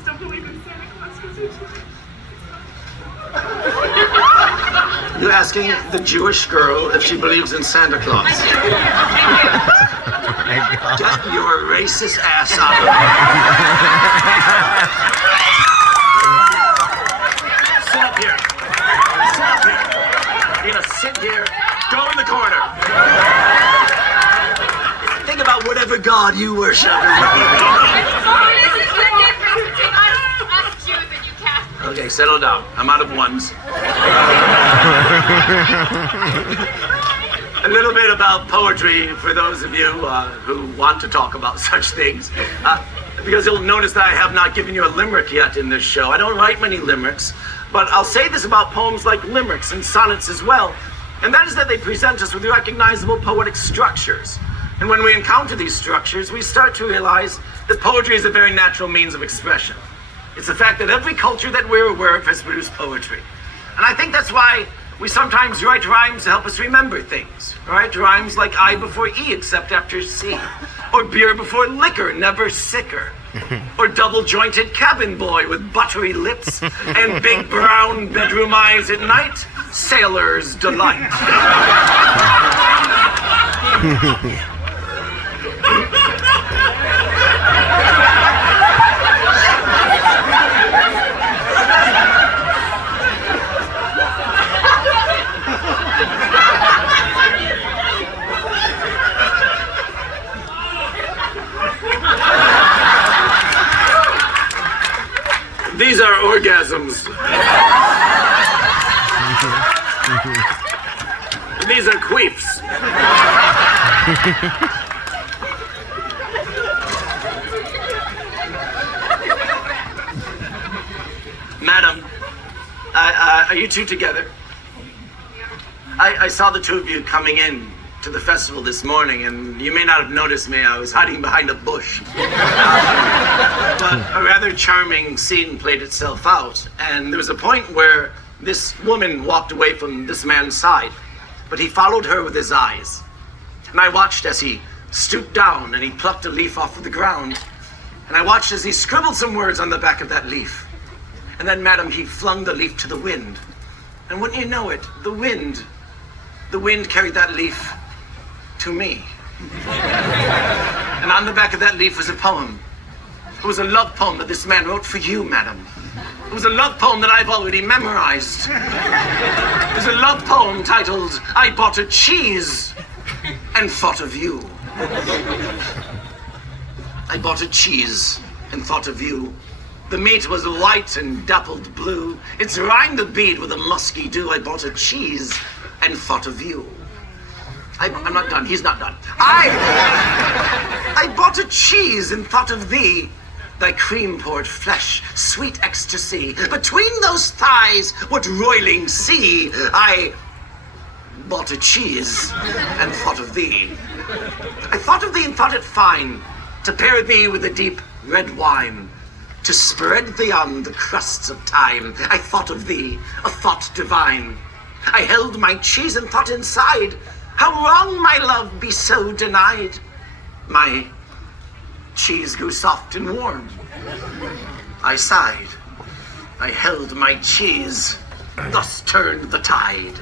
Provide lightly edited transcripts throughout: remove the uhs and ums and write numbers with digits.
just don't believe in Santa Claus because it's You're asking the Jewish girl if she believes in Santa Claus. Get your racist ass out of here. Sit up here. Sit up here. You're gonna sit here. Go in the corner. Think about whatever God you worship. This is the difference between us Jews and you Catholics. Okay, settle down. I'm out of ones. A little bit about poetry for those of you who want to talk about such things. Because you'll notice that I have not given you a limerick yet in this show. I don't write many limericks, but I'll say this about poems like limericks and sonnets as well, and that is that they present us with recognizable poetic structures. And when we encounter these structures, we start to realize that poetry is a very natural means of expression. It's the fact that every culture that we're aware of has produced poetry. And I think that's why we sometimes write rhymes to help us remember things, right? Rhymes like I before E except after C, or beer before liquor, never sicker, or double-jointed cabin boy with buttery lips and big brown bedroom eyes at night, sailor's delight. These are orgasms. These are queefs. Madam, are you two together? I saw the two of you coming in to the festival this morning, and you may not have noticed me. I was hiding behind a bush. But a rather charming scene played itself out, and there was a point where this woman walked away from this man's side, but he followed her with his eyes. And I watched as he stooped down and he plucked a leaf off of the ground, and I watched as he scribbled some words on the back of that leaf. And then, madam, he flung the leaf to the wind. And wouldn't you know it, the wind carried that leaf to me. And on the back of that leaf was a poem. It was a love poem that this man wrote for you, madam. It was a love poem that I've already memorized. It was a love poem titled, I Bought a Cheese and Thought of You. I bought a cheese and thought of you. The meat was white and dappled blue. Its rind the bead with a musky dew. I bought a cheese and thought of you. I'm not done. He's not done. I bought a cheese and thought of thee. Thy cream-poured flesh, sweet ecstasy. Between those thighs, what roiling sea. I bought a cheese and thought of thee. I thought of thee and thought it fine to pair thee with a deep red wine, to spread thee on the crusts of time. I thought of thee, a thought divine. I held my cheese and thought inside, how wrong my love be so denied. My cheese grew soft and warm. I sighed. I held my cheese, thus turned the tide.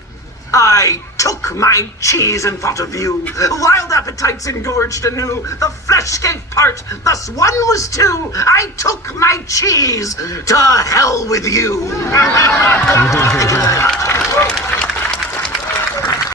I took my cheese and thought of you. Wild appetites engorged anew. The flesh gave part, thus one was two. I took my cheese, to hell with you.